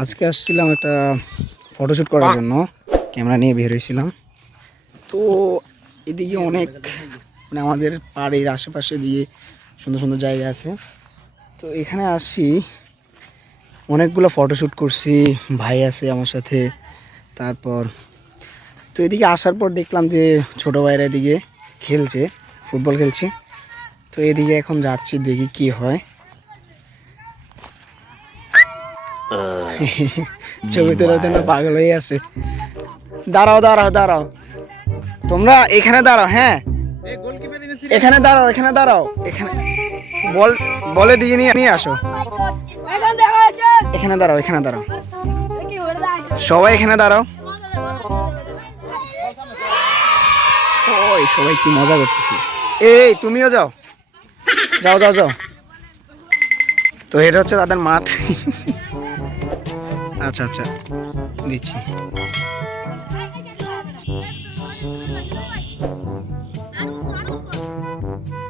আজকে আসছিলাম একটা ফটোশ্যুট করার জন্য, ক্যামেরা নিয়ে বের হয়েছিলাম। তো এদিকে অনেক মানে আমাদের বাড়ির আশেপাশে দিয়ে সুন্দর সুন্দর জায়গা আছে। তো এখানে আসি, অনেকগুলো ফটোশ্যুট করছি, ভাই আছে আমার সাথে। তারপর তো এদিকে আসার পর দেখলাম যে ছোটো ভাইরা এদিকে খেলছে, ফুটবল খেলছে। তো এদিকে এখন যাচ্ছি, দেখি কি হয়। ছবি তোলার জন্য পাগল হয়ে আছে। দাঁড়াও দাঁড়াও দাঁড়াও, তোমরা এখানে দাঁড়াও। হ্যাঁ এখানে দাঁড়াও, এখানে দাঁড়াও, এখানে বলে দিকে নিয়ে আসো। এখানে দাঁড়াও, এখানে দাঁড়াও, সবাই এখানে দাঁড়াও। ওই সবাই কি মজা করতেছে। এই তুমিও যাও, যাও যাও যাও। তো এটা হচ্ছে তাদের মাঠ। আচ্ছা আচ্ছা দিচ্ছি।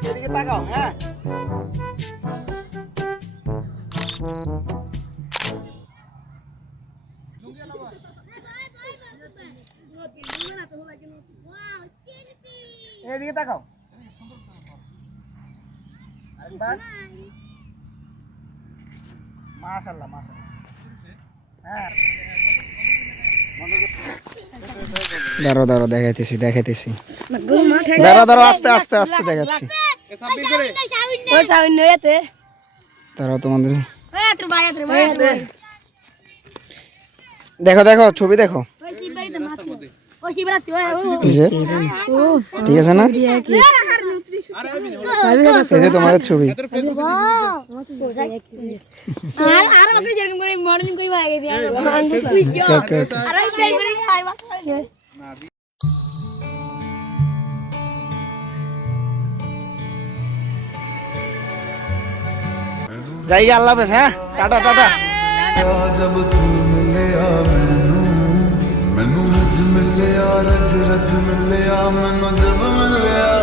এদিকে তাকাও। হ্যাঁ এদিকে তাকাও। আরেকবার। মাশাআল্লাহ মাশাআল্লাহ। হ্যাঁ দাঁড়াও দাঁড়াও, দেখাইতেছি দেখাইতেছি। দাঁড়াও দাঁড়াও, আস্তে আস্তে আস্তে দেখাচ্ছি। দাঁড়াও তোমাদের দেখো দেখো, ছবি দেখো। ঠিক আছে না? এই যে তোমাদের ছবি। যাই গে, আল্লাহ হাফেজ। হ্যাঁ টাটা টাটা। जब तू मिलिया मैनू हज मिलिया रज रज मिलिया मैनू जब मिलिया